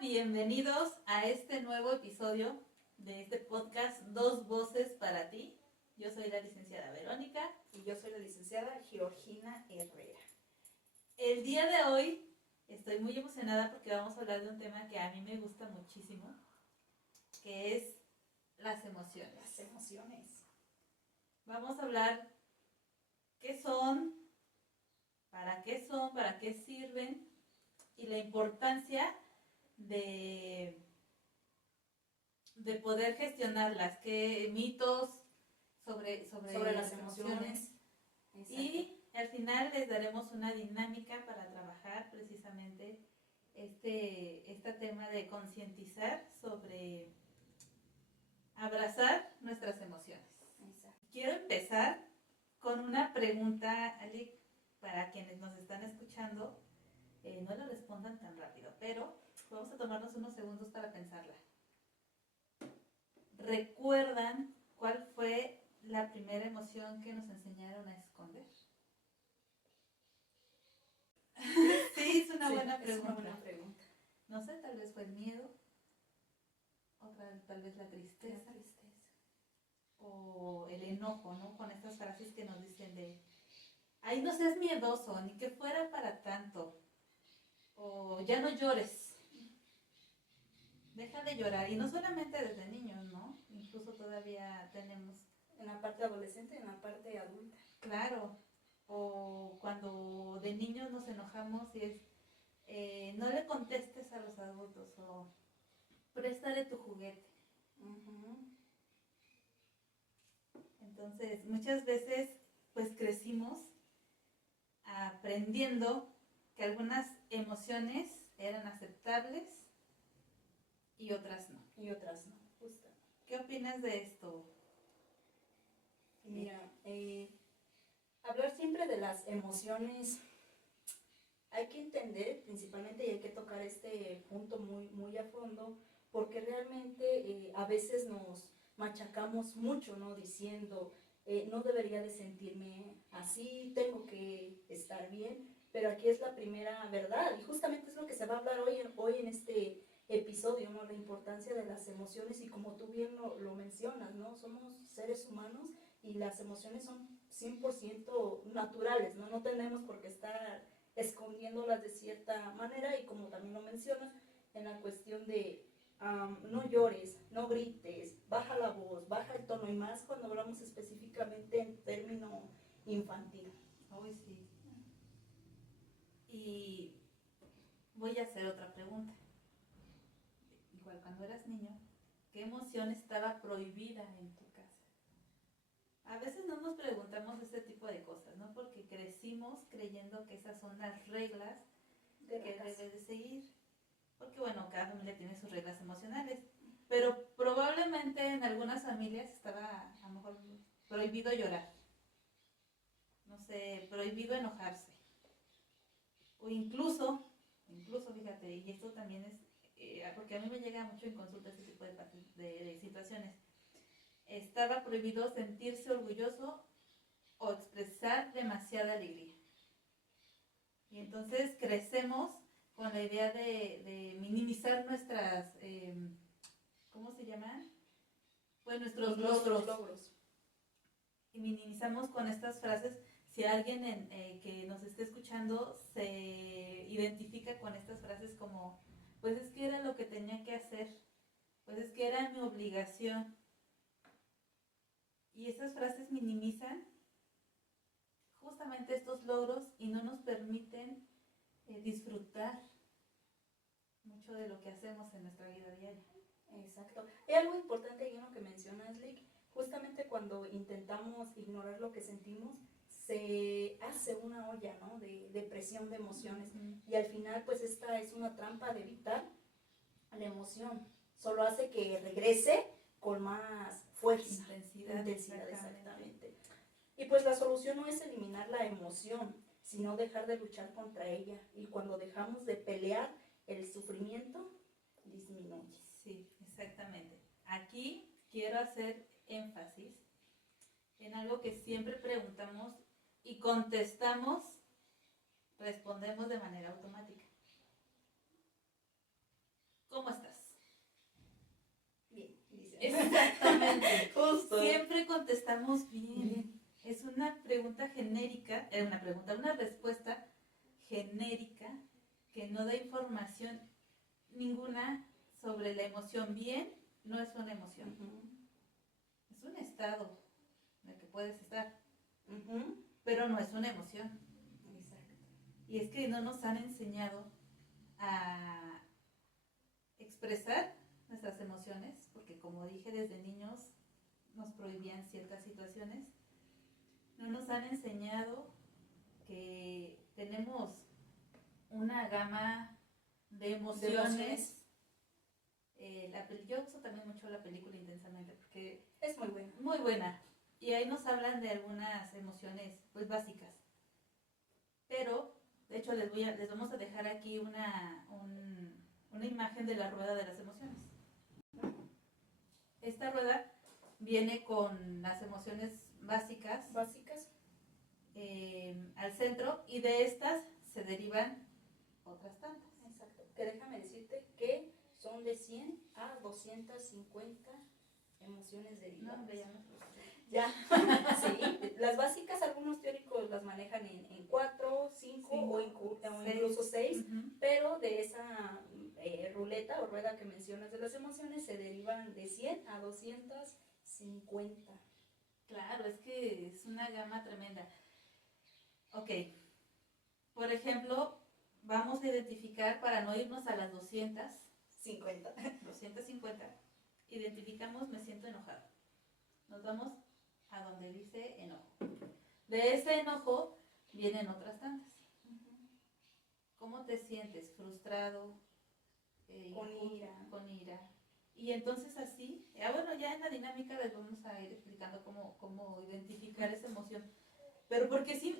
Bienvenidos a este nuevo episodio de este podcast Dos Voces para ti. Yo soy la licenciada Verónica. Y yo soy la licenciada Georgina Herrera. El día de hoy estoy muy emocionada porque vamos a hablar de un tema que a mí me gusta muchísimo, que es las emociones. Las emociones. Vamos a hablar qué son, para qué sirven y la importancia de poder gestionarlas, qué mitos sobre las emociones. Y al final les daremos una dinámica para trabajar precisamente este tema de concientizar sobre abrazar nuestras emociones. Exacto. Quiero empezar con una pregunta, Ali, para quienes nos están escuchando. No la respondan tan rápido, pero vamos a tomarnos unos segundos para pensarla. ¿Recuerdan cuál fue la primera emoción que nos enseñaron a esconder? Sí, es una buena pregunta. No sé, tal vez fue el miedo, tal vez la tristeza. O el enojo, ¿no? Con estas frases que nos dicen de, ay, no seas miedoso, ni que fuera para tanto. O ya no llores. Deja de llorar. Y no solamente desde niños, ¿no? Incluso todavía tenemos... En la parte adolescente y en la parte adulta. Claro. O cuando de niños nos enojamos y es, no le contestes a los adultos o préstale tu juguete. Entonces, muchas veces, pues crecimos aprendiendo que algunas emociones eran aceptables y otras no. Justo. ¿Qué opinas de esto? Mira, hablar siempre de las emociones, hay que entender principalmente y hay que tocar este punto muy a fondo, porque realmente a veces nos machacamos mucho, ¿no? Diciendo, no debería de sentirme así, tengo que estar bien, pero aquí es la primera verdad y justamente es lo que se va a hablar hoy en este episodio, ¿no? La importancia de las emociones y como tú bien lo mencionas, ¿no? Somos seres humanos y las emociones son 100% naturales, ¿no? No tenemos por qué estar escondiéndolas de cierta manera y como también lo mencionas, en la cuestión de no llores, no grites, baja la voz, baja el tono y más cuando hablamos específicamente en término infantil. Hoy sí. Y voy a hacer otra pregunta. Igual cuando eras niño, ¿qué emoción estaba prohibida en tu casa? A veces no nos preguntamos este tipo de cosas, ¿no? Porque crecimos creyendo que esas son las reglas que debes de seguir. Porque bueno, cada familia tiene sus reglas emocionales. Pero probablemente en algunas familias estaba a lo mejor prohibido llorar. No sé, prohibido enojarse. O incluso, fíjate, y esto también es, porque a mí me llega mucho en consulta este tipo de situaciones. Estaba prohibido sentirse orgulloso o expresar demasiada alegría. Y entonces crecemos con la idea de minimizar nuestras, ¿cómo se llaman? Pues nuestros logros. Y minimizamos con estas frases. Si alguien que nos esté escuchando se identifica con estas frases como, pues es que era lo que tenía que hacer, pues es que era mi obligación. Y estas frases minimizan justamente estos logros y no nos permiten disfrutar mucho de lo que hacemos en nuestra vida diaria. Exacto. Hay algo importante ahí en lo que mencionas, Lick. Justamente cuando intentamos ignorar lo que sentimos, se hace una olla, ¿no? de presión de emociones. Y al final, pues esta es una trampa de evitar la emoción. Solo hace que regrese con más fuerza. Intensidad, exactamente. Y pues la solución no es eliminar la emoción, sino dejar de luchar contra ella. Y cuando dejamos de pelear, el sufrimiento disminuye. Sí, exactamente. Aquí quiero hacer énfasis en algo que siempre preguntamos y respondemos de manera automática. ¿cómo estás? Bien, dice. Exactamente. Justo. Siempre contestamos bien. Es una pregunta genérica, una respuesta genérica que no da información ninguna sobre la emoción. Bien, no es una emoción. Es un estado en el que puedes estar, pero no es una emoción. Exacto. Y es que no nos han enseñado a expresar nuestras emociones, porque como dije, desde niños nos prohibían ciertas situaciones. No nos han enseñado que tenemos una gama de emociones. Yo uso también mucho la película Intensamente porque es muy buena. Muy buena. Y ahí nos hablan de algunas emociones pues básicas. Pero, de hecho, les vamos a dejar aquí una imagen de la rueda de las emociones. Esta rueda viene con las emociones básicas al centro, y de estas se derivan otras tantas. Exacto. Que déjame decirte que son de 100 a 250 emociones derivadas. No, hombre, ya no. Ya, sí. Las básicas, algunos teóricos las manejan en 4, 5 o incluso 6, pero de esa ruleta o rueda que mencionas de las emociones se derivan de 100 a 250. Claro, es que es una gama tremenda. Ok, por ejemplo, vamos a identificar, para no irnos a las 250, identificamos me siento enojado. Nos vamos a donde dice enojo. De ese enojo vienen otras tantas. ¿Cómo te sientes? Frustrado, con ira. Y entonces así, bueno, ya en la dinámica les vamos a ir explicando cómo identificar esa emoción. Pero porque sí,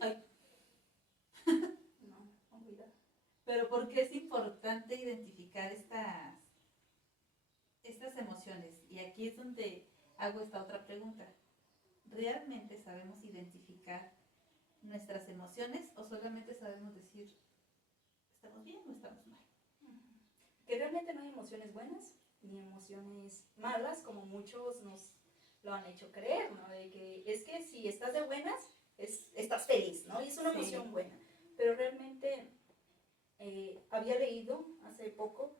pero porque es importante identificar estas emociones. Y aquí es donde hago esta otra pregunta. ¿Realmente sabemos identificar nuestras emociones o solamente sabemos decir estamos bien o estamos mal? Que realmente no hay emociones buenas ni emociones malas, como muchos nos lo han hecho creer, ¿no? De que es que si estás de buenas, estás feliz, ¿no? Y es una emoción buena. Pero realmente había leído hace poco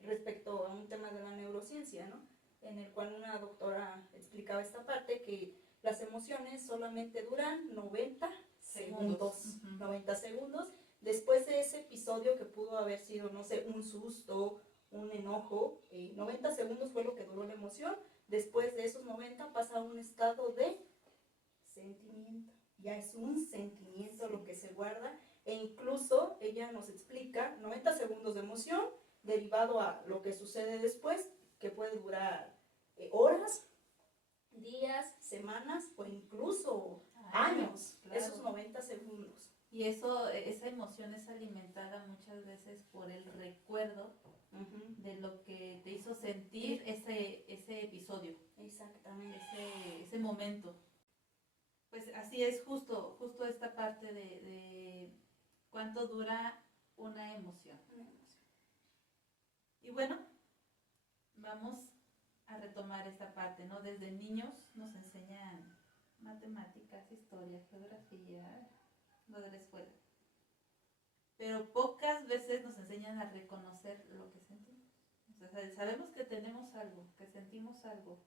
respecto a un tema de la neurociencia, ¿no? En el cual una doctora explicaba esta parte, que las emociones solamente duran 90 segundos. 90 segundos. Después de ese episodio que pudo haber sido, no sé, un susto, un enojo, 90 segundos fue lo que duró la emoción. Después de esos 90 pasa a un estado de sentimiento. Ya es un sentimiento lo que se guarda. E incluso ella nos explica 90 segundos de emoción derivado a lo que sucede después, que puede durar horas, días, semanas o incluso años, claro. Esos 90 segundos. Y esa emoción es alimentada muchas veces por el recuerdo de lo que te hizo sentir ese episodio. Exactamente. Ese momento. Pues así es justo esta parte de cuánto dura una emoción. Y bueno, vamos a retomar esta parte, ¿no? Desde niños nos enseñan matemáticas, historia, geografía, lo de la escuela. Pero pocas veces nos enseñan a reconocer lo que sentimos. O sea, sabemos que tenemos algo, que sentimos algo,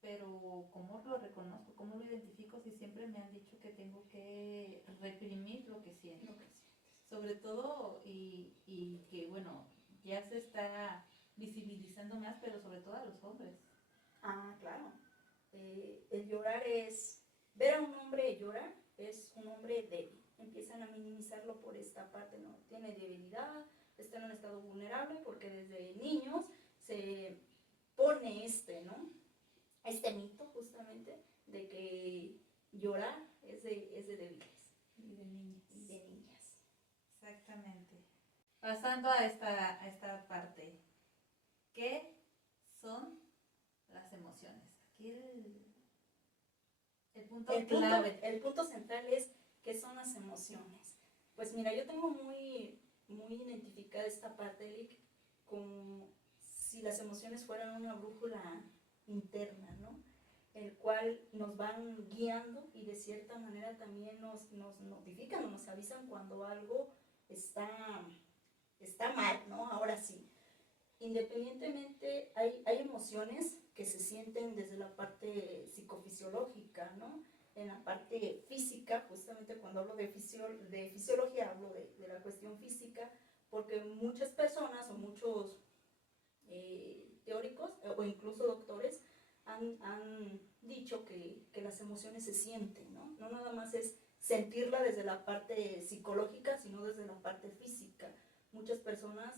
pero ¿cómo lo reconozco? ¿Cómo lo identifico si siempre me han dicho que tengo que reprimir lo que siento? Sobre todo, y que bueno, ya se está visibilizando más, pero sobre todo a los hombres. Ah, claro. El llorar es, ver a un hombre llorar es un hombre débil. Empiezan a minimizarlo por esta parte, ¿no? Tiene debilidad, está en un estado vulnerable, porque desde niños se pone ¿no? Este mito justamente de que llorar es de débiles. Y de niñas. Y de niñas. Exactamente. Pasando a esta parte, ¿qué son las emociones? Aquí el punto clave. El punto central es ¿qué son las emociones? Pues mira, yo tengo muy, muy identificada esta parte, Lick, como si las emociones fueran una brújula interna, ¿no? El cual nos van guiando y de cierta manera también nos notifican o nos avisan cuando algo está mal, ¿no? Ahora sí. Independientemente, hay emociones que se sienten desde la parte psicofisiológica, ¿no? En la parte física, justamente cuando hablo de fisiología, hablo de la cuestión física, porque muchas personas o muchos teóricos o incluso doctores han dicho que las emociones se sienten, ¿no? No nada más es sentirla desde la parte psicológica, sino desde la parte física. Muchas personas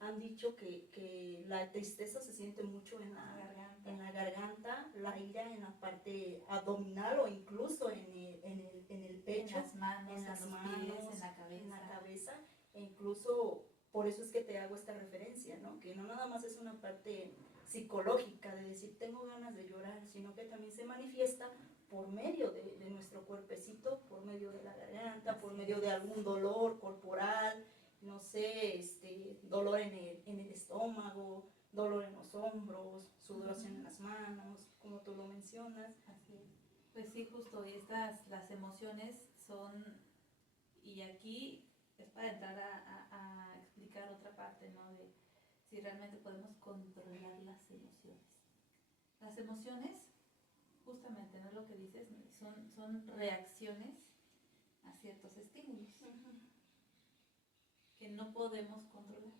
han dicho que la tristeza se siente mucho en la garganta, la ira en la parte abdominal o incluso en el pecho, en las manos, en las manos, pies, en la cabeza, e incluso por eso es que te hago esta referencia, ¿no? Que no nada más es una parte psicológica de decir tengo ganas de llorar, sino que también se manifiesta por medio de nuestro cuerpecito, por medio de la garganta, por medio de algún dolor corporal, no sé, dolor en el estómago, dolor en los hombros, sudoración en las manos, como tú lo mencionas. Así es. Pues sí, justo, y las emociones son, y aquí es para entrar a explicar otra parte, ¿no? De si realmente podemos controlar las emociones. Las emociones, justamente, ¿no? Lo que dices, son reacciones a ciertos estímulos que no podemos controlar.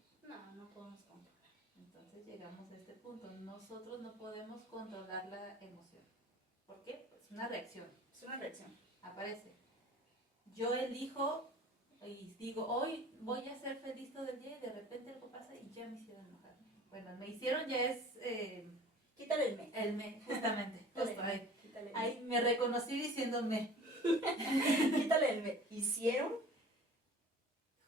No podemos controlar. Entonces llegamos a este punto. Nosotros no podemos controlar la emoción. ¿Por qué? Pues una reacción. Es una reacción. Aparece. Yo elijo y digo, hoy voy a ser feliz todo el día y de repente algo pasa y ya me hicieron enojar. Bueno, me hicieron ya es... quítale el me. El me, justamente. Justo ahí. Ahí me. me reconocí diciéndome. Quítale el me. ¿Hicieron?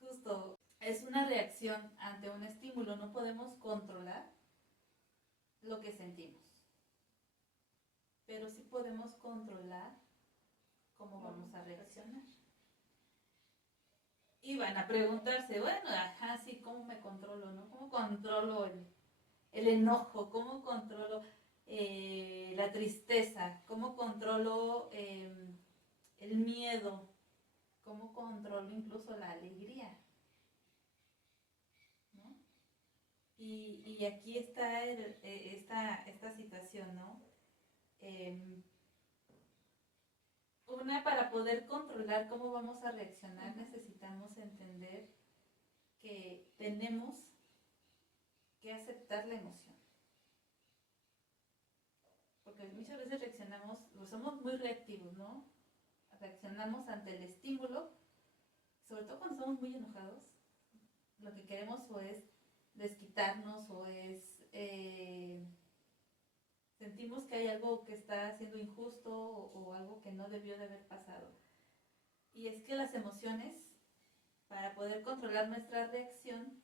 Justo. Es una reacción ante un estímulo. No podemos controlar lo que sentimos. Pero sí podemos controlar cómo vamos a reaccionar. Y van a preguntarse, bueno, ajá, sí, ¿cómo me controlo, no? ¿Cómo controlo el enojo? ¿Cómo controlo la tristeza? ¿Cómo controlo el miedo? ¿Cómo controlo incluso la alegría? ¿No? Y aquí está esta situación, ¿no? Para poder controlar cómo vamos a reaccionar, necesitamos entender que tenemos que aceptar la emoción. Porque muchas veces reaccionamos, pues somos muy reactivos, ¿no? Reaccionamos ante el estímulo, sobre todo cuando estamos muy enojados. Lo que queremos o es desquitarnos o es... sentimos que hay algo que está siendo injusto o algo que no debió de haber pasado. Y es que las emociones, para poder controlar nuestra reacción,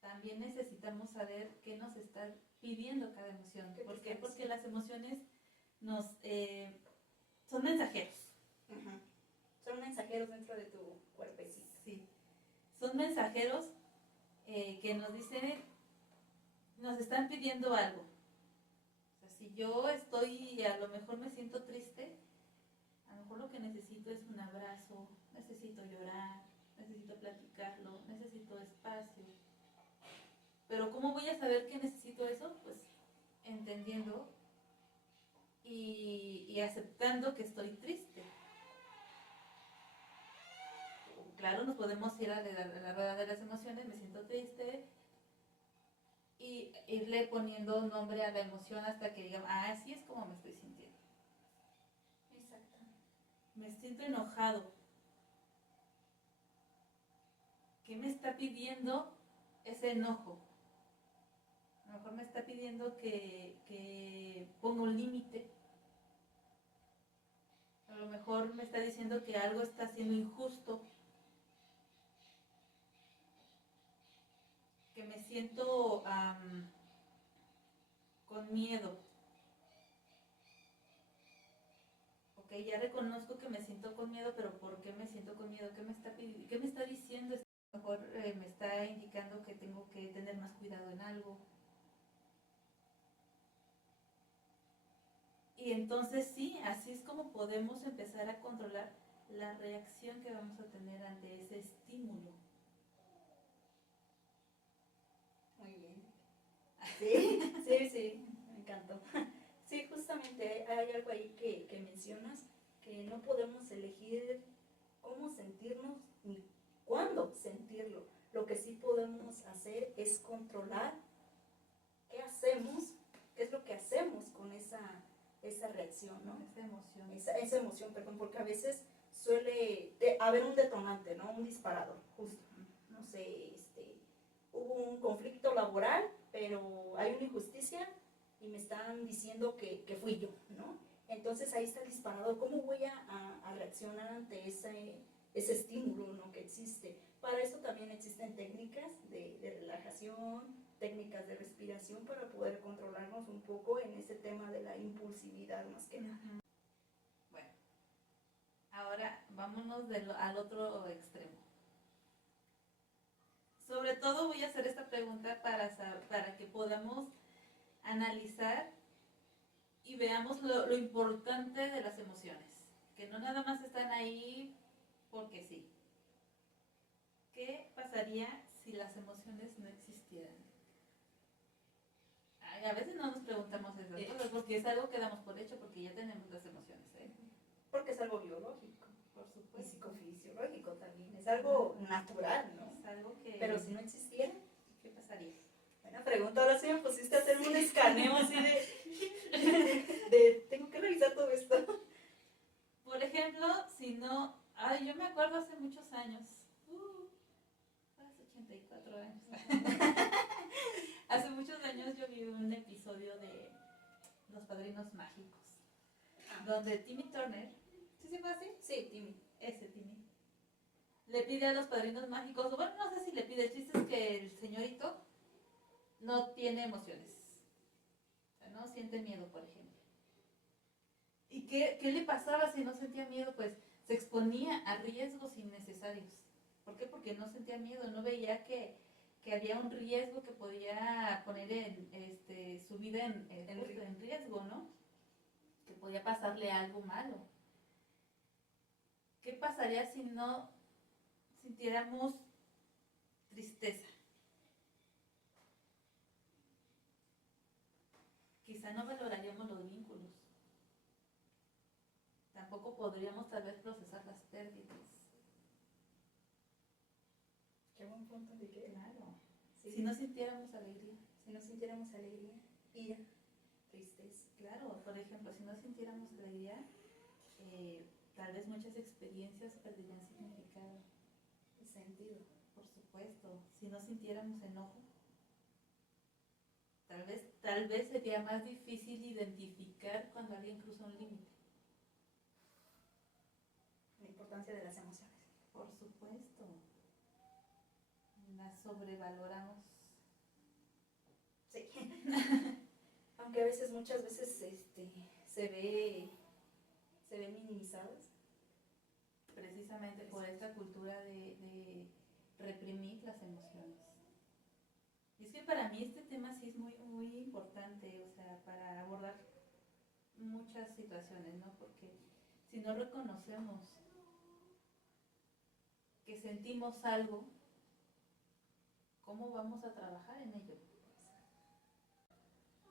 también necesitamos saber qué nos está pidiendo cada emoción. ¿Por qué? Porque las emociones son mensajeros. Uh-huh. Son mensajeros dentro de tu cuerpecito. Sí. Son mensajeros que nos dicen, nos están pidiendo algo. O sea, si yo estoy, a lo mejor me siento triste, a lo mejor lo que necesito es un abrazo, necesito llorar, necesito platicarlo, necesito espacio. Pero ¿cómo voy a saber que necesito eso? Pues entendiendo y aceptando que estoy triste. Claro, nos podemos ir a la rueda de las emociones, me siento triste, y irle poniendo nombre a la emoción hasta que digamos, así es como me estoy sintiendo. Exacto. Me siento enojado. ¿Qué me está pidiendo ese enojo? A lo mejor me está pidiendo que ponga un límite. A lo mejor me está diciendo que algo está siendo injusto. Que me siento con miedo. Ok, ya reconozco que me siento con miedo, pero ¿por qué me siento con miedo? ¿Qué me está diciendo A lo mejor me está indicando que tengo que tener más cuidado en algo. Y entonces sí, así es como podemos empezar a controlar la reacción que vamos a tener ante ese estímulo. Muy bien. Sí, sí, sí, me encantó. Sí, justamente hay algo ahí que mencionas, que no podemos elegir cómo sentirnos ni cuándo sentirlo. Lo que sí podemos hacer es controlar qué hacemos, qué es lo que hacemos con esa reacción, ¿no? Esa emoción. Esa emoción, perdón, porque a veces suele haber un detonante, ¿no? Un disparador, justo. No sé, hubo un conflicto laboral, pero hay una injusticia y me están diciendo que fui yo, ¿no? Entonces ahí está el disparador. ¿Cómo voy a reaccionar ante ese estímulo, ¿no? Que existe? Para eso también existen técnicas de relajación, técnicas de respiración para poder controlarnos un poco en ese tema de la impulsividad más que nada. Bueno, ahora vámonos al otro extremo. Sobre todo voy a hacer esta pregunta para que podamos analizar y veamos lo importante de las emociones, que no nada más están ahí porque sí. ¿Qué pasaría si las emociones no existieran? Ay, a veces no nos preguntamos esas cosas porque es algo que damos por hecho porque ya tenemos las emociones, ¿eh? Porque es algo biológico, Por y supuesto. psicofisiológico también, es algo natural, ¿no? Es algo que... Pero si no existiera, ¿qué pasaría? buena pregunta, ahora sí me pusiste a hacer un escaneo así de tengo que revisar todo esto. Por ejemplo, si no... Ay, yo me acuerdo hace muchos años. Hace 84 años. Hace muchos años yo vi un episodio de Los Padrinos Mágicos, donde Timmy Turner, ¿sí se llama así? Sí, Timmy. Ese Timmy. Le pide a los padrinos mágicos, bueno, no sé si le pide, el chiste es que el señorito no tiene emociones. O sea, no siente miedo, por ejemplo. ¿Y qué le pasaba si no sentía miedo? Pues se exponía a riesgos innecesarios. ¿Por qué? Porque no sentía miedo, no veía que había un riesgo que podía poner su vida en riesgo, ¿no? Que podía pasarle algo malo. ¿Qué pasaría si no sintiéramos tristeza? Quizá no valoraríamos los vínculos. Tampoco podríamos tal vez procesar las pérdidas. Qué buen punto de que. Claro. Sí. Si no sintiéramos alegría. Si no sintiéramos alegría, ira, tristeza. Claro, por ejemplo, si no sintiéramos alegría, tal vez muchas experiencias perderían significado. Y sentido. Por supuesto. Si no sintiéramos enojo, tal vez sería más difícil identificar cuando alguien cruza un límite. La importancia de las emociones. Por supuesto. Las sobrevaloramos. Sí. Aunque a veces, muchas veces, se ven minimizadas. Precisamente por esta cultura de reprimir las emociones. Y es que para mí este tema sí es muy, muy importante, o sea, para abordar muchas situaciones, ¿no? Porque si no reconocemos que sentimos algo, ¿cómo vamos a trabajar en ello?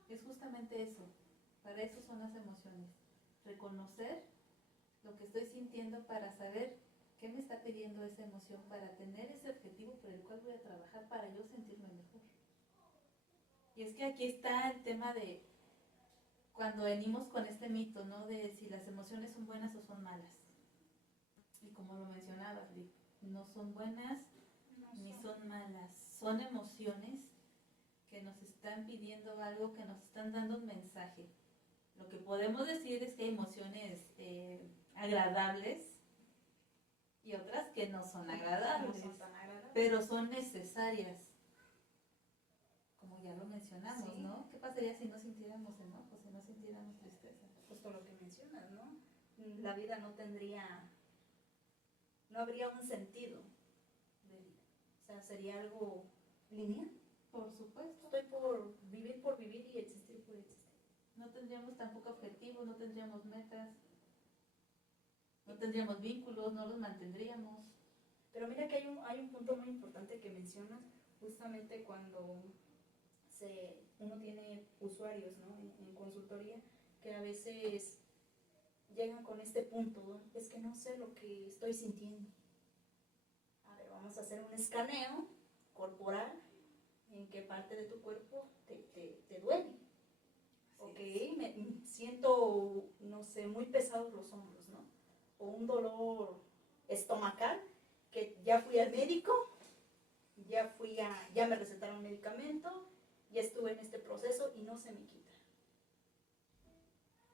Es justamente eso, para eso son las emociones, reconocer lo que estoy sintiendo para saber qué me está pidiendo esa emoción, para tener ese objetivo por el cual voy a trabajar para yo sentirme mejor. Y es que aquí está el tema de cuando venimos con este mito, ¿no? De si las emociones son buenas o son malas. Y como lo mencionabas, Liv, no son buenas ni son malas, son emociones que nos están pidiendo algo, que nos están dando un mensaje. Lo que podemos decir es que hay emociones agradables y otras que no son agradables, No son tan agradables. pero son necesarias. Como ya lo mencionamos, Sí. ¿no? ¿Qué pasaría si no sintiéramos enojo, si no sintiéramos tristeza? Justo lo que mencionas, ¿no? La vida no habría un sentido de vida. sea, sería algo lineal. Por supuesto. Estoy por vivir y existir por existir. No tendríamos tampoco objetivos, no tendríamos metas, no tendríamos vínculos, no los mantendríamos. Pero mira que hay un punto muy importante que mencionas, justamente cuando uno tiene usuarios, ¿no? En consultoría, que a veces llegan con este punto, ¿no? Es que no sé lo que estoy sintiendo. A ver, vamos a hacer un escaneo corporal, en qué parte de tu cuerpo te duele. Ok, siento, no sé, muy pesados los hombros, ¿no? O un dolor estomacal, que ya fui al médico, ya me recetaron medicamento, ya estuve en este proceso y no se me quita.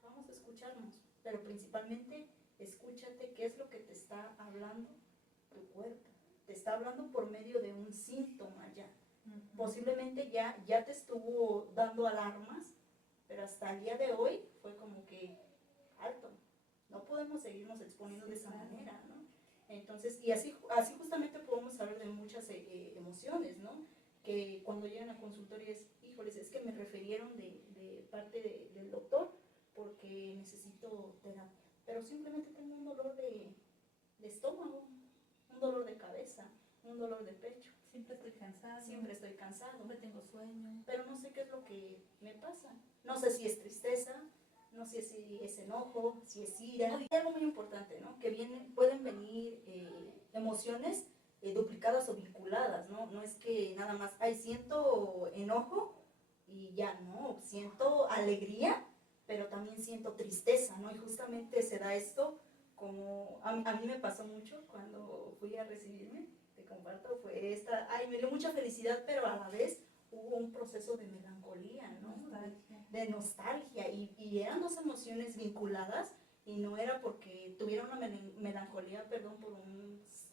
Vamos a escucharnos, pero principalmente escúchate qué es lo que te está hablando tu cuerpo. Te está hablando por medio de un síntoma ya. Posiblemente ya te estuvo dando alarmas, pero hasta el día de hoy fue como que alto. No podemos seguirnos exponiendo de esa manera, ¿no? Entonces, y así justamente podemos hablar de muchas emociones, ¿no? Que cuando llegan a consultorio es, híjoles, es que me refirieron de parte del doctor porque necesito terapia. Pero simplemente tengo un dolor de estómago, un dolor de cabeza, un dolor de pecho. Siempre estoy cansada. Siempre tengo sueño. Pero no sé qué es lo que me pasa. No sé si es tristeza, no sé si es enojo, si es ira. Hay algo muy importante, ¿no? Que pueden venir emociones duplicadas o vinculadas, ¿no? No es que nada más, siento enojo y ya, ¿no? Siento alegría, pero también siento tristeza, ¿no? Y justamente se da esto como, a mí me pasó mucho cuando fui a recibirme, te comparto, fue esta, me dio mucha felicidad, pero a la vez hubo un proceso de melancolía, ¿no? De nostalgia, y eran dos emociones vinculadas, y no era porque tuviera una melancolía, perdón, por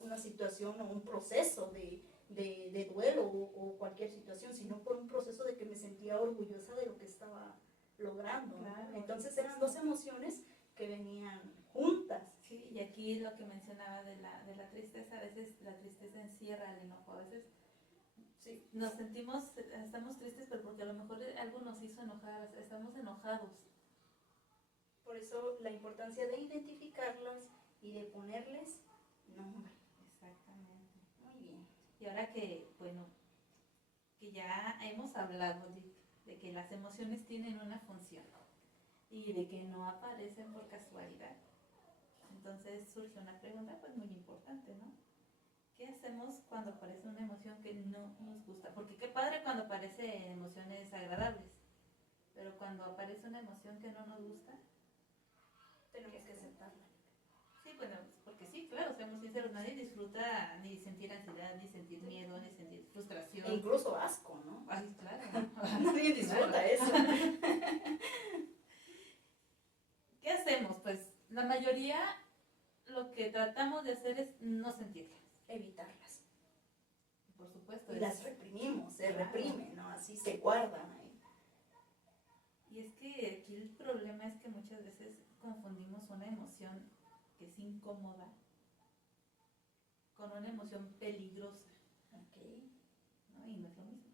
una situación o un proceso de duelo o cualquier situación, sino por un proceso de que me sentía orgullosa de lo que estaba logrando, ¿no? Claro. Entonces eran dos emociones que venían juntas. Sí, y aquí lo que mencionaba de la tristeza, a veces la tristeza encierra el enojo, a veces sí, nos sentimos, estamos tristes, pero porque a lo mejor algo nos hizo enojar, estamos enojados. Por eso la importancia de identificarlas y de ponerles nombre. Exactamente. Muy bien. Y ahora que, bueno, que ya hemos hablado de que las emociones tienen una función y de que no aparecen por casualidad, entonces surge una pregunta pues muy importante, ¿no? ¿Qué hacemos cuando aparece una emoción que no nos gusta? Porque qué padre cuando aparecen emociones agradables, pero cuando aparece una emoción que no nos gusta, tenemos que aceptarla. Sí, bueno, porque sí, claro, seamos sinceros, nadie disfruta ni sentir ansiedad, ni sentir miedo, ni sentir frustración. E incluso asco, ¿no? Ay, claro. Nadie disfruta eso. ¿Qué hacemos? Pues la mayoría lo que tratamos de hacer es no sentirlas. Evitarlas. Por supuesto. Y las reprimimos, se reprimen, ¿no? Así se guardan ahí. Y es que aquí el problema es que muchas veces confundimos una emoción que es incómoda con una emoción peligrosa. Okay. ¿No? Y no es lo mismo.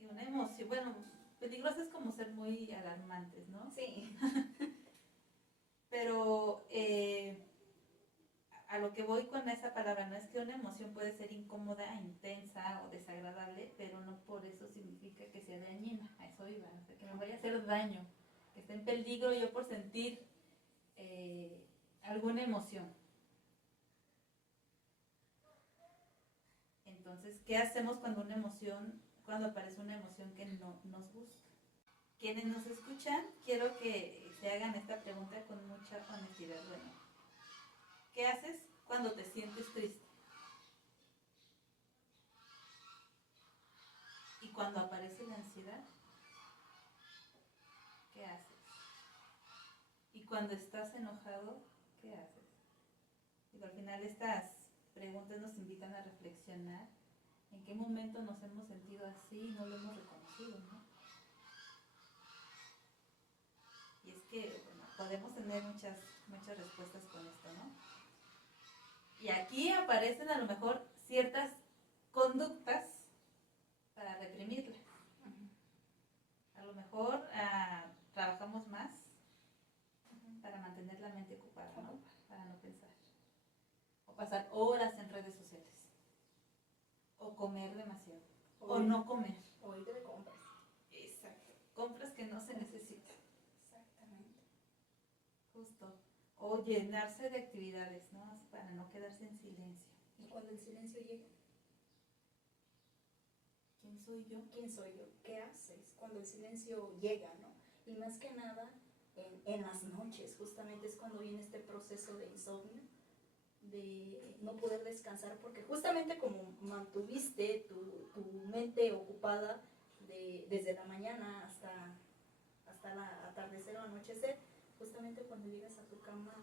Y una emoción, bueno, peligrosa es como ser muy alarmantes, ¿no? Sí. Pero a lo que voy con esa palabra, no es que una emoción puede ser incómoda, intensa o desagradable, pero no por eso significa que sea dañina. A eso iba, o sea, que me vaya a hacer daño, que esté en peligro yo por sentir alguna emoción. Entonces, ¿qué hacemos cuando aparece una emoción que no nos gusta? Quienes nos escuchan, quiero que se hagan esta pregunta con mucha honestidad. Bueno, ¿qué haces cuando te sientes triste? Y cuando aparece la ansiedad, ¿qué haces? Y cuando estás enojado, ¿qué haces? Digo, al final estas preguntas nos invitan a reflexionar en qué momento nos hemos sentido así y no lo hemos reconocido, ¿no? Y es que, bueno, podemos tener muchas respuestas con esto, ¿no? Y aquí aparecen a lo mejor ciertas conductas para reprimirlas. A lo mejor trabajamos más para mantener la mente ocupada, ¿no? Para no pensar. O pasar horas en redes sociales. O comer demasiado. O no comer. O ir de compras. Exacto. Compras que no se necesitan. Exactamente. Justo. O llenarse de actividades, ¿no? Así para no quedarse en silencio. Y cuando el silencio llega, ¿Quién soy yo? ¿quién soy yo? ¿Qué haces cuando el silencio llega, no? Y más que nada, en las noches, justamente es cuando viene este proceso de insomnio, de no poder descansar, porque justamente como mantuviste tu mente ocupada desde la mañana hasta la atardecer o anochecer, justamente cuando llegas a tu cama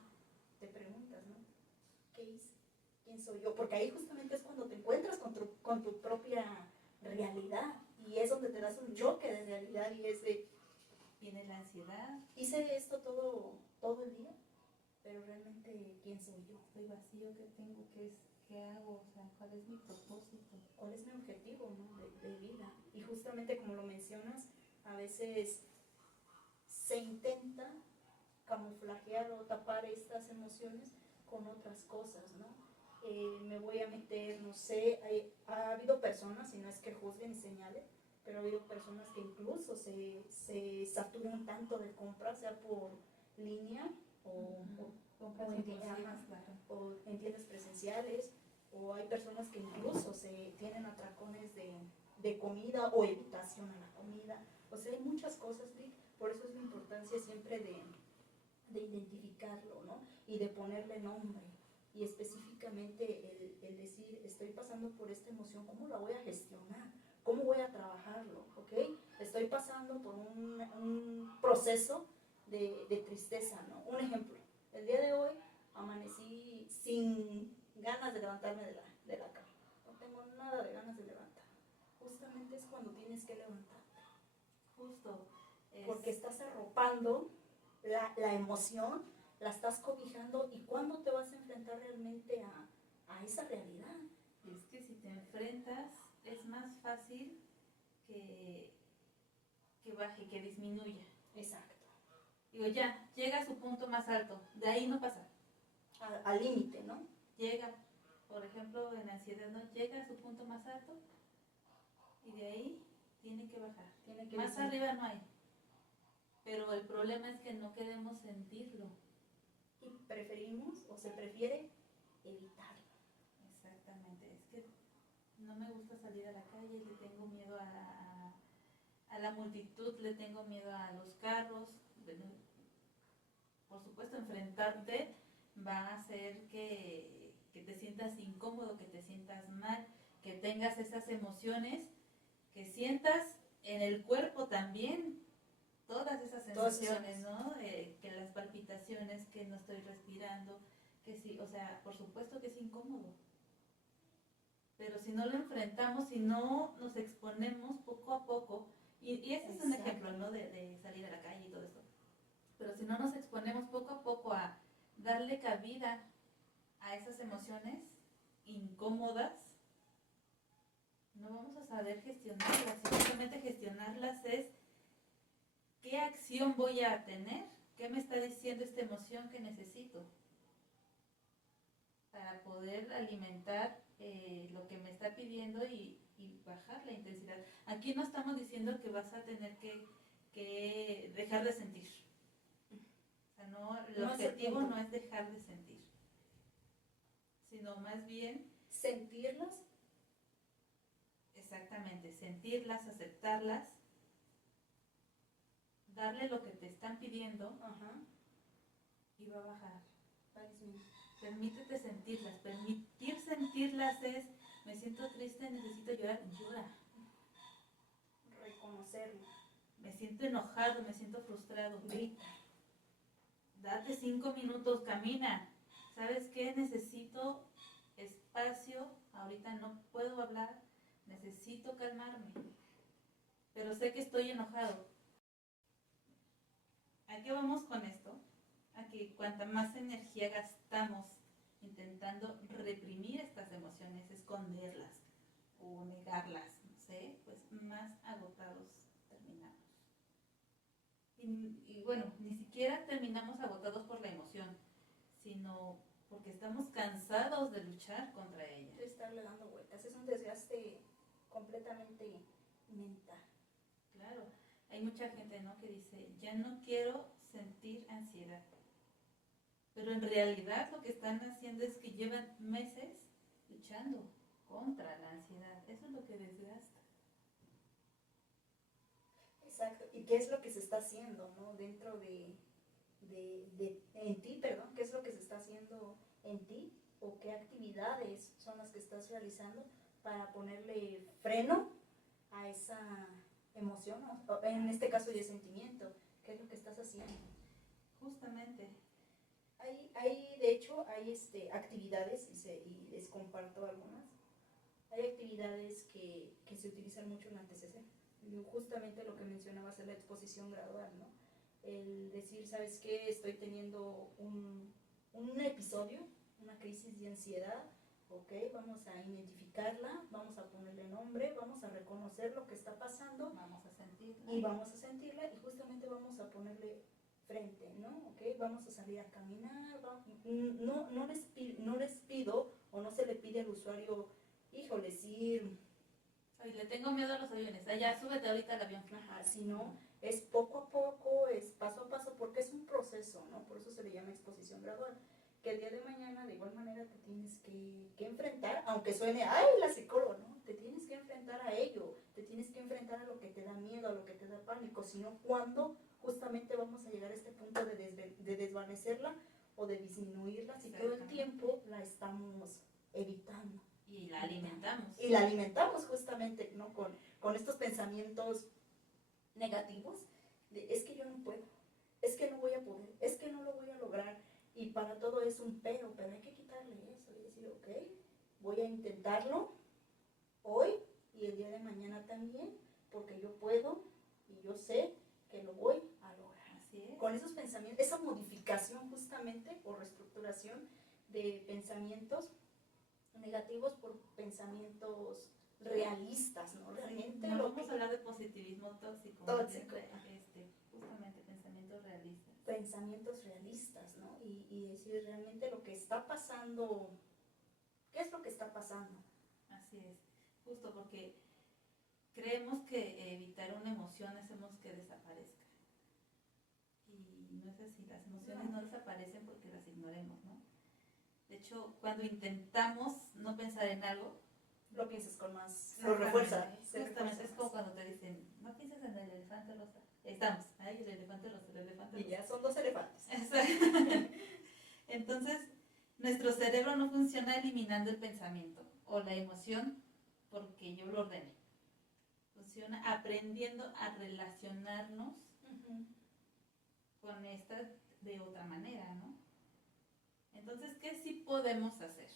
te preguntas, ¿no? ¿Qué hice? ¿Quién soy yo? Porque ahí justamente es cuando te encuentras con tu propia realidad, y es donde te das un choque de realidad, y es de, Viene la ansiedad. hice esto todo el día, pero realmente, ¿quién soy yo? Estoy vacío, ¿qué tengo? ¿Qué hago? O sea, ¿cuál es mi propósito? ¿Cuál es mi objetivo, no? de vida? Y justamente como lo mencionas, a veces se intenta camuflajear o tapar estas emociones con otras cosas, ¿no? Me voy a meter, no sé, ha habido personas, y no es que juzguen y señalen, pero ha habido personas que incluso se saturan tanto de compras, sea por línea o, Compras o impulsivas, claro. o en tiendas presenciales, o hay personas que incluso se tienen atracones de comida o evitación a la comida. O sea, hay muchas cosas, Vic, por eso es la importancia siempre de identificarlo, ¿no? Y de ponerle nombre. Y específicamente el decir, estoy pasando por esta emoción, ¿cómo la voy a gestionar? ¿Cómo voy a trabajarlo? ¿Ok? Estoy pasando por un proceso de tristeza, ¿no? Un ejemplo, el día de hoy amanecí sin ganas de levantarme de la cama. No tengo nada de ganas de levantar. Justamente es cuando tienes que levantarte. Justo. Porque estás arropando la emoción, la estás cobijando, y ¿cuándo te vas a enfrentar realmente a esa realidad? Es que si te enfrentas, es más fácil que baje, que disminuya. Exacto. Digo, ya, llega a su punto más alto, de ahí no pasa. Al límite, ¿no? Llega, por ejemplo, en ansiedad, ¿no? Llega a su punto más alto y de ahí tiene que bajar. Más arriba no hay. Pero el problema es que no queremos sentirlo. Y preferimos, o se prefiere, evitarlo. Exactamente. Es que no me gusta salir a la calle, le tengo miedo a la multitud, le tengo miedo a los carros. Por supuesto, enfrentarte va a hacer que te sientas incómodo, que te sientas mal, que tengas esas emociones, que sientas en el cuerpo también todas esas sensaciones, ¿no? Que las palpitaciones, que no estoy respirando, que sí, o sea, por supuesto que es incómodo. Pero si no lo enfrentamos, si no nos exponemos poco a poco, y ese es un ejemplo, ¿no? De salir a la calle y todo esto. Pero si no nos exponemos poco a poco a darle cabida a esas emociones incómodas, no vamos a saber gestionarlas. Y simplemente gestionarlas es qué acción voy a tener, qué me está diciendo esta emoción que necesito para poder alimentar lo que me está pidiendo y bajar la intensidad. Aquí no estamos diciendo que vas a tener que dejar de sentir. O sea, no, el objetivo no es dejar de sentir, sino más bien sentirlas. Exactamente, sentirlas, aceptarlas, darle lo que te están pidiendo. Ajá. Y va a bajar. Ay, Permítete sentirlas. Permitir sentirlas es, me siento triste, necesito llorar, llora. Reconocerlo. Me siento enojado, me siento frustrado, grita. Date 5 minutos, camina. ¿Sabes qué? Necesito espacio, ahorita no puedo hablar, necesito calmarme. Pero sé que estoy enojado. ¿A qué vamos con esto? A que cuanta más energía gastamos intentando reprimir estas emociones, esconderlas o negarlas, no sé, pues más agotados terminamos. Y bueno, ni siquiera terminamos agotados por la emoción, sino porque estamos cansados de luchar contra ella. De estarle dando vueltas, es un desgaste completamente mental. Claro, hay mucha gente, ¿no?, que dice, ya no quiero sentir ansiedad. Pero en realidad lo que están haciendo es que llevan meses luchando contra la ansiedad. Eso es lo que desgasta. Exacto. ¿Y qué es lo que se está haciendo, ¿no? Dentro en ti, perdón, qué es lo que se está haciendo en ti o qué actividades son las que estás realizando para ponerle freno a esa emoción, o en este caso y el sentimiento? ¿Qué es lo que estás haciendo? Justamente. De hecho, hay actividades, y les comparto algunas. Hay actividades que se utilizan mucho en la TCC. Justamente lo que mencionabas es la exposición gradual, ¿no? El decir, ¿sabes qué? Estoy teniendo un episodio, una crisis de ansiedad. Ok, vamos a identificarla, vamos a ponerle nombre, vamos a reconocer lo que está pasando. Vamos a sentirla. Y vamos a sentirla y justamente vamos a ponerle frente, ¿no? ¿Okay? Vamos a salir a caminar, no les pido o no se le pide al usuario, híjole, sí. Ay, le tengo miedo a los aviones, allá súbete ahorita al avión. Ajá, sino es poco a poco, es paso a paso, porque es un proceso, ¿no? Por eso se le llama exposición gradual. Que el día de mañana de igual manera te tienes que enfrentar, aunque suene, ay, la psicóloga, ¿no? Te tienes que enfrentar a ello, te tienes que enfrentar a lo que te da miedo, a lo que te da pánico, sino cuando justamente vamos a llegar a este punto de desvanecerla o de disminuirla si todo el tiempo la estamos evitando. Y la alimentamos. Y la alimentamos justamente, ¿no? Con estos pensamientos negativos de es que yo no puedo, es que no voy a poder, es que no lo voy a lograr. Y para todo es un pero hay que quitarle eso y decir, ok, voy a intentarlo hoy y el día de mañana también, porque yo puedo y yo sé que lo voy a lograr. Así es. Con esos pensamientos, esa modificación justamente o reestructuración de pensamientos negativos por pensamientos realistas, ¿no? Realmente no vamos a hablar de positivismo tóxico. Justamente pensamientos realistas. Pensamientos realistas, ¿no? Y decir realmente lo que está pasando, ¿qué es lo que está pasando? Así es, justo porque creemos que evitar una emoción hacemos que desaparezca. Y no es así, las emociones no desaparecen porque las ignoremos, ¿no? De hecho, cuando intentamos no pensar en algo, lo piensas con más, lo refuerza. Justamente es como cuando te dicen, no pienses en el elefante rosa. Estamos, ahí el elefante rosa, el elefante rosa. Y ya son 2 elefantes. Entonces, nuestro cerebro no funciona eliminando el pensamiento o la emoción porque yo lo ordene. Funciona aprendiendo a relacionarnos con esta de otra manera, ¿no? Entonces, ¿qué sí podemos hacer?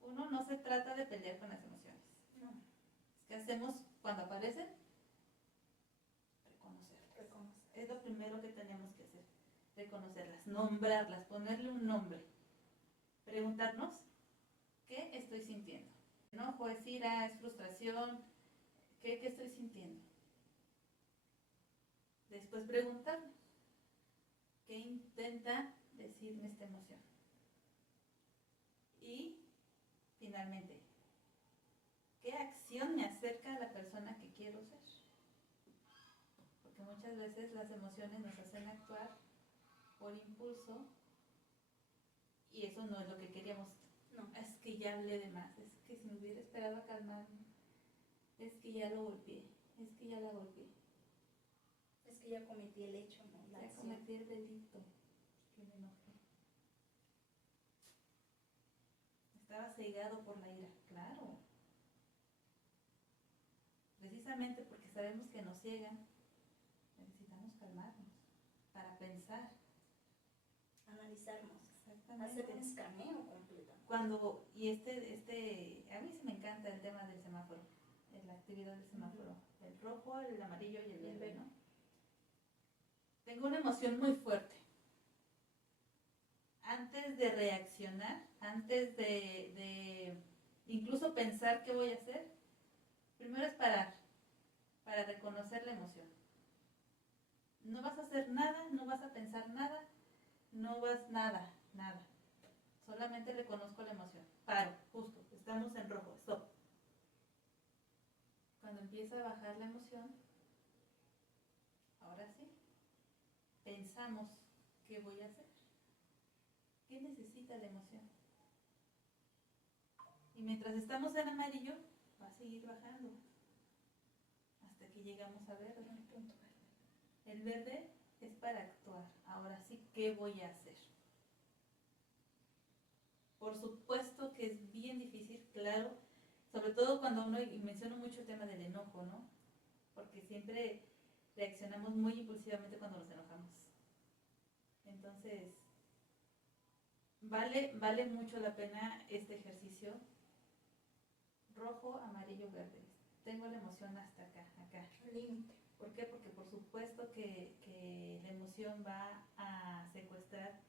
Uno, no se trata de pelear con las emociones. No. ¿Qué hacemos cuando aparecen? Reconocerlas. Es lo primero que tenemos que hacer. Reconocerlas, nombrarlas, ponerle un nombre. Preguntarnos, ¿qué estoy sintiendo? ¿Enojo, es ira, es frustración? ¿Qué estoy sintiendo? Después preguntarnos, ¿qué intenta decirme esta emoción? Y finalmente, ¿qué acción me acerca a la persona que quiero ser? Porque muchas veces las emociones nos hacen actuar por impulso y eso no es lo que queríamos. No. Es que ya hablé de más, es que si me hubiera esperado a calmarme, es que ya lo golpeé, es que ya la golpeé. Es que ya cometí el hecho, ¿no? Ya cometí el delito, que me enojé. Estaba cegado por la ira, claro. Precisamente porque sabemos que nos ciegan, necesitamos calmarnos para pensar. Analizarnos. Exactamente. Hacer un escaneo completo. Cuando, y a mí se me encanta el tema del semáforo, la actividad del semáforo. El rojo, el amarillo y el verde, ¿no? Tengo una emoción muy fuerte. antes de reaccionar, antes de incluso pensar qué voy a hacer, primero es parar, para reconocer la emoción. No vas a hacer nada, no vas a pensar nada, no vas nada. Solamente reconozco la emoción. Paro, justo, estamos en rojo, stop. Cuando empieza a bajar la emoción, ahora sí, pensamos qué voy a hacer. ¿Qué necesita la emoción? Y mientras estamos en amarillo, va a seguir bajando hasta que llegamos a verde. El verde es para actuar. Ahora sí, ¿qué voy a hacer? Por supuesto que es bien difícil, claro, sobre todo cuando uno, y menciono mucho el tema del enojo, ¿no? Porque siempre reaccionamos muy impulsivamente cuando nos enojamos. Entonces, vale mucho la pena este ejercicio. Rojo, amarillo, verde. Tengo la emoción hasta acá. Límite. ¿Por qué? Porque por supuesto que la emoción va a secuestrar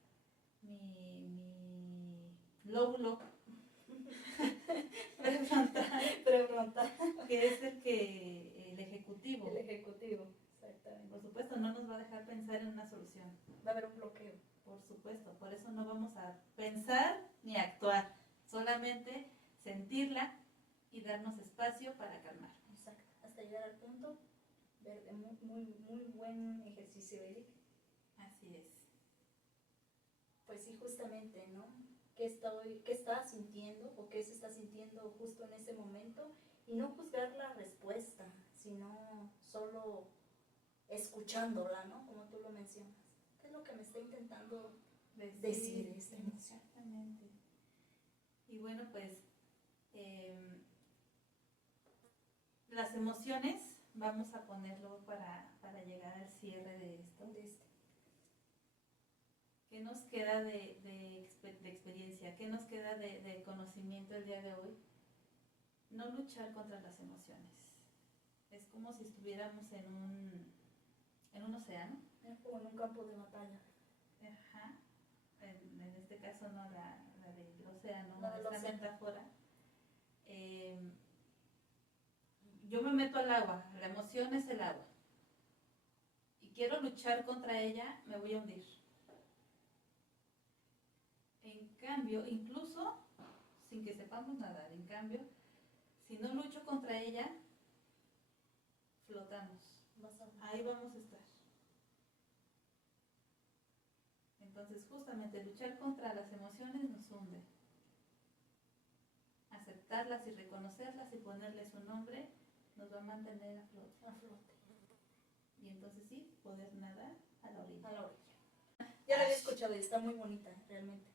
mi lóbulo prefrontal, que es el ejecutivo. El ejecutivo, exactamente. Por supuesto, no nos va a dejar pensar en una solución. Va a haber un bloqueo. Por supuesto, por eso no vamos a pensar ni actuar, solamente sentirla y darnos espacio para calmar. Exacto, hasta llegar al punto verde. Muy buen ejercicio, Eric. Así es. Pues sí, justamente, ¿no? ¿Qué estaba sintiendo o qué se está sintiendo justo en ese momento? Y no juzgar la respuesta, sino solo escuchándola, ¿no? Como tú lo mencionas. ¿Qué es lo que me está intentando decir esta emoción? Exactamente. Y bueno, pues las emociones, vamos a ponerlo para llegar al cierre de esto. ¿Qué nos queda de experiencia? ¿Qué nos queda de conocimiento el día de hoy? No luchar contra las emociones. Es como si estuviéramos en un océano. O en un campo de batalla. Ajá. En este caso no la del océano, La del esta océano. metáfora. Yo me meto al agua, la emoción es el agua. Y quiero luchar contra ella, me voy a hundir. En cambio, incluso sin que sepamos nadar, en cambio, si no lucho contra ella, flotamos. Ahí vamos a estar. Entonces, justamente luchar contra las emociones nos hunde. Aceptarlas y reconocerlas y ponerles un nombre nos va a mantener a flote. Y entonces sí, poder nadar a la orilla. Ya la había escuchado y está muy bonita, realmente.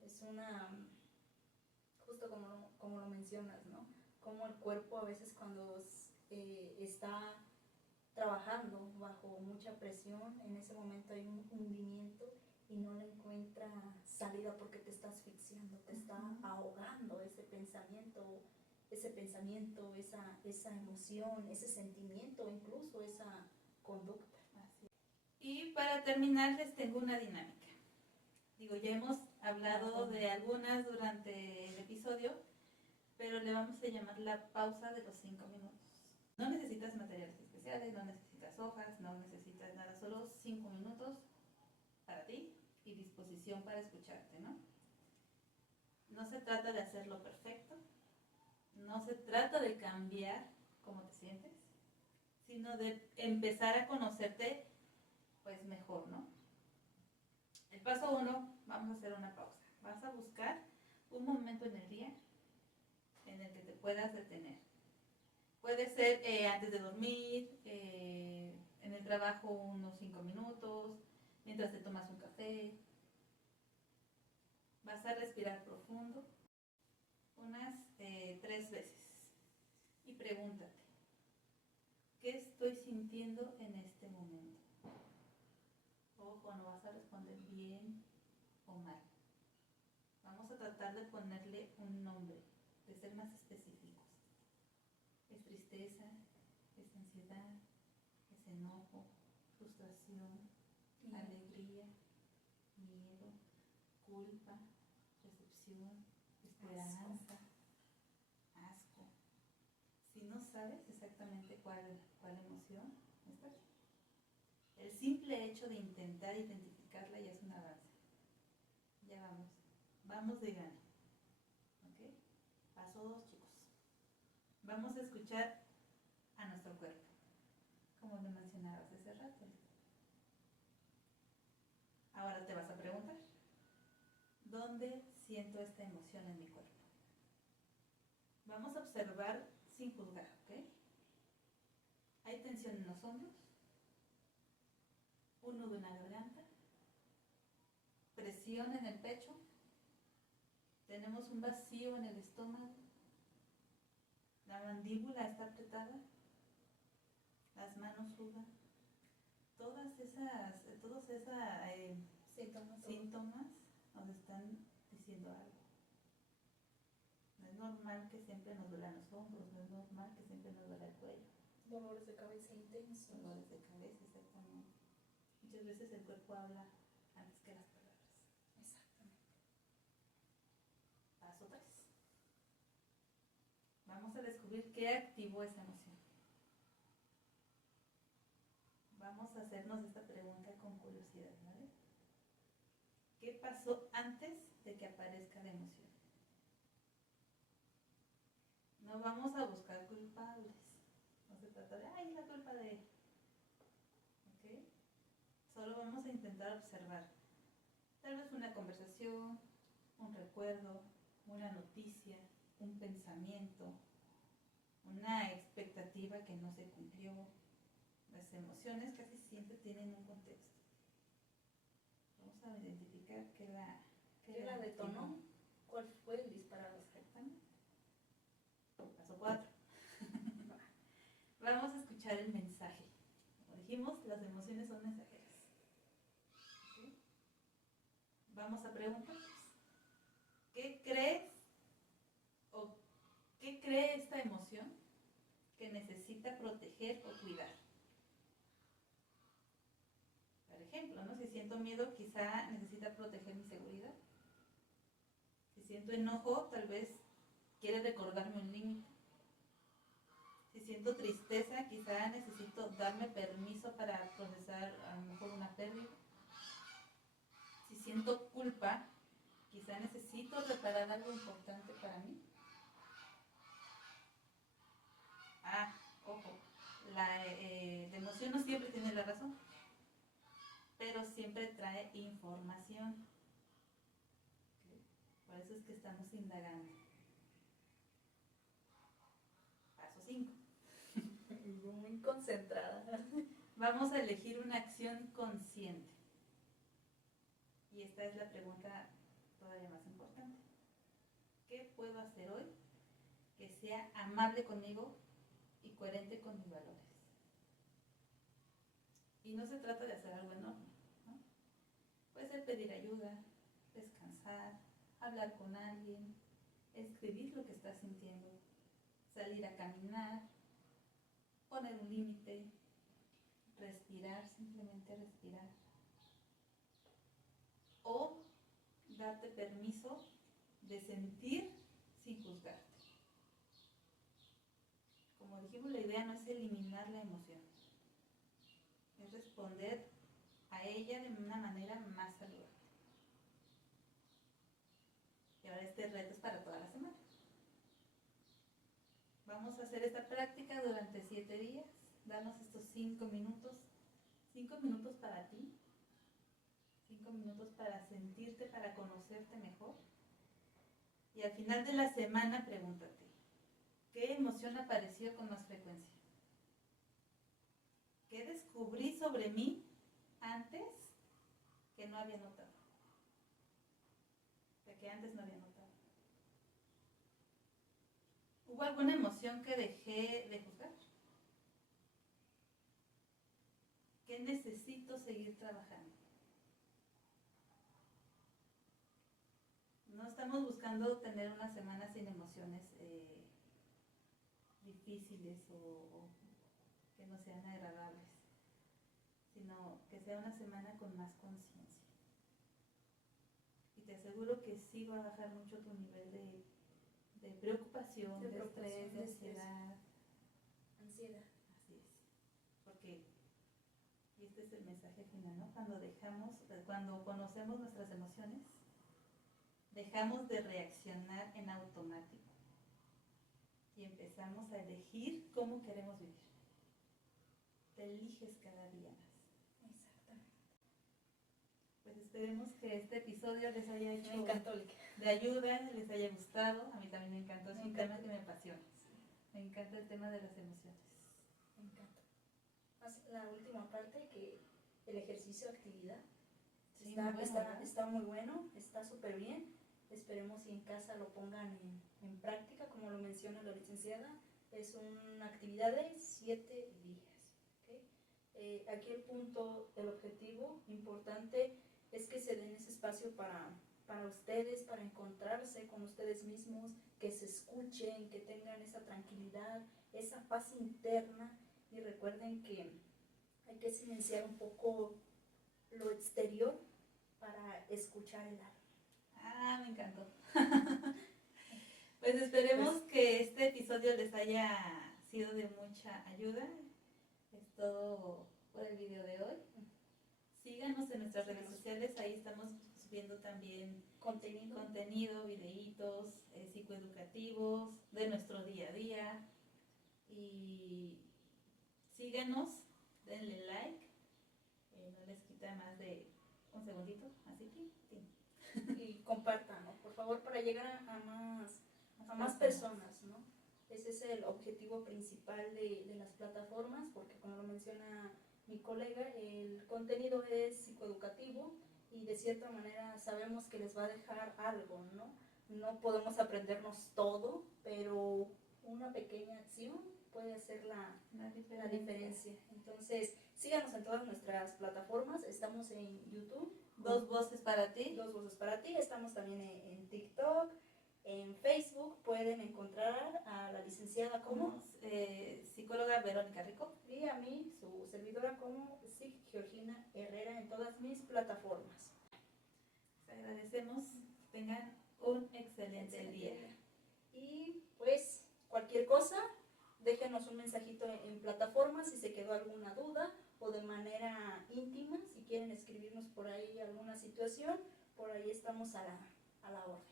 Es justo como lo mencionas, ¿no? Como el cuerpo a veces cuando está trabajando bajo mucha presión, en ese momento hay un hundimiento y no le encuentra salida porque te está asfixiando, te está ahogando ese pensamiento, esa emoción, ese sentimiento, incluso esa conducta. Así. Y para terminar les tengo una dinámica. Digo, ya hemos hablado de algunas durante el episodio, pero le vamos a llamar la pausa de los 5 minutos. No necesitas materiales especiales, no necesitas hojas, no necesitas nada, solo 5 minutos para ti y disposición para escucharte, ¿no? No se trata de hacerlo perfecto, no se trata de cambiar cómo te sientes, sino de empezar a conocerte pues mejor, ¿no? El paso 1, vamos a hacer una pausa. Vas a buscar un momento en el día en el que te puedas detener. Puede ser antes de dormir, en el trabajo unos 5 minutos, mientras te tomas un café. Vas a respirar profundo unas 3 veces y pregúntate, ¿qué estoy sintiendo en este momento? Ojo, no vas a responder bien o mal. Vamos a tratar de ponerle un nombre, de ser más específicos. ¿Es tristeza? ¿Es ansiedad? ¿Es enojo? ¿Frustración? ¿Alegría? ¿Miedo? culpa, recepción, esperanza, asco. Si no sabes exactamente cuál emoción estás, el simple hecho de intentar identificarla ya es un avance. Ya vamos de gana. ¿Ok? Paso 2, chicos. Vamos a escuchar a nuestro cuerpo, como lo mencionabas hace rato. Ahora te vas a preguntar, ¿dónde siento esta emoción en mi cuerpo? Vamos a observar sin juzgar, ¿ok? Hay tensión en los hombros, un nudo en la garganta, presión en el pecho, tenemos un vacío en el estómago, la mandíbula está apretada, las manos sudan. Todos esos síntomas nos están diciendo algo. No es normal que siempre nos duelan los hombros, no es normal que siempre nos duela el cuello. Dolores de cabeza intensos. Dolores de cabeza, exactamente. Muchas veces el cuerpo habla antes que las palabras. Exactamente. Paso 3. Vamos a descubrir qué activó esa emoción. Vamos a hacernos esta pregunta con curiosidad, ¿vale? ¿Qué pasó antes de que aparezca la emoción? No vamos a buscar culpables. No se trata de, ay, es la culpa de... ¿Ok? Solo vamos a intentar observar. Tal vez una conversación, un recuerdo, una noticia, un pensamiento, una expectativa que no se cumplió. Las emociones casi siempre tienen un contexto. Vamos a identificar qué la detonó. ¿Cuál fue el disparador? Exactamente. Paso 4. Vamos a escuchar el mensaje. Como dijimos, las emociones son mensajeras. ¿Okay? Vamos a preguntarnos, ¿qué crees o qué cree esta emoción que necesita proteger o cuidar? Por ejemplo, ¿no? Si siento miedo, quizá necesita proteger mi seguridad. Si siento enojo, tal vez quiere recordarme un límite. Si siento tristeza, quizá necesito darme permiso para procesar a lo mejor una pérdida. Si siento culpa, quizá necesito reparar algo importante para mí. Ojo, la emoción no siempre tiene la razón, pero siempre trae información. ¿Okay? Por eso es que estamos indagando. Paso 5. Muy concentrada. Vamos a elegir una acción consciente. Y esta es la pregunta todavía más importante. ¿Qué puedo hacer hoy que sea amable conmigo y coherente con mis valores? Y no se trata de hacer algo enorme, ¿no? Puede ser pedir ayuda, descansar, hablar con alguien, escribir lo que estás sintiendo, salir a caminar, poner un límite, respirar, simplemente respirar. O darte permiso de sentir sin juzgarte. Como dijimos, la idea no es eliminar la emoción, es responder a ella de una manera más saludable. Y ahora este reto es para toda la semana. Vamos a hacer esta práctica durante 7 días. Danos estos 5 minutos. 5 minutos para ti. 5 minutos para sentirte, para conocerte mejor. Y al final de la semana pregúntate, ¿qué emoción apareció con más frecuencia? ¿Qué descubrí sobre mí antes que no había notado? Que antes no había notado. ¿Hubo alguna emoción que dejé de juzgar? ¿Qué necesito seguir trabajando? No estamos buscando tener una semana sin emociones difíciles o que no sean agradables, sino que sea una semana con más conciencia. Y y te aseguro que sí va a bajar mucho tu nivel de preocupación, de estrés, de ansiedad. Ansiedad. Así es. Porque, y este es el mensaje final, ¿no? Cuando conocemos nuestras emociones, dejamos de reaccionar en automático y empezamos a elegir cómo queremos vivir. Te eliges cada día más. Exactamente. Pues esperemos que este episodio les haya hecho Me encantó. de ayuda, les haya gustado. A mí también me encantó, es Me un encanta. tema que me apasiona. Me encanta el tema de las emociones. Me encanta. La última parte, que el ejercicio actividad Sí, muy bueno, ¿verdad? está muy bueno, está súper bien. Esperemos y en casa lo pongan en práctica, como lo menciona la licenciada. Es una actividad de 7 días. ¿Okay? Aquí el punto, el objetivo importante es que se den ese espacio para ustedes, para encontrarse con ustedes mismos, que se escuchen, que tengan esa tranquilidad, esa paz interna. Y recuerden que hay que silenciar un poco lo exterior para escuchar el alma. Ah, me encantó. Pues esperemos que este episodio les haya sido de mucha ayuda. Es todo por el video de hoy. Síganos en nuestras redes sociales, ahí estamos subiendo también contenido, videitos psicoeducativos de nuestro día a día. Y síganos, denle like, no les quita más de un segundito, así que sí. Y compártanlo, por favor, para llegar a más personas, ¿no? Ese es el objetivo principal de las plataformas, porque como lo menciona mi colega, el contenido es psicoeducativo y de cierta manera sabemos que les va a dejar algo, ¿no? No podemos aprendernos todo, pero una pequeña acción puede hacer la diferencia. Entonces, síganos en todas nuestras plataformas. Estamos en YouTube. Dos voces para ti. Dos voces para ti. Estamos también en TikTok. En Facebook pueden encontrar a la licenciada como psicóloga Verónica Rico y a mí, su servidora, como Georgina Herrera, en todas mis plataformas. Les agradecemos. Tengan un excelente día. Y pues cualquier cosa, déjenos un mensajito en plataformas si se quedó alguna duda o de manera íntima, si quieren escribirnos por ahí alguna situación, por ahí estamos a la orden.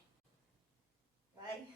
Bye.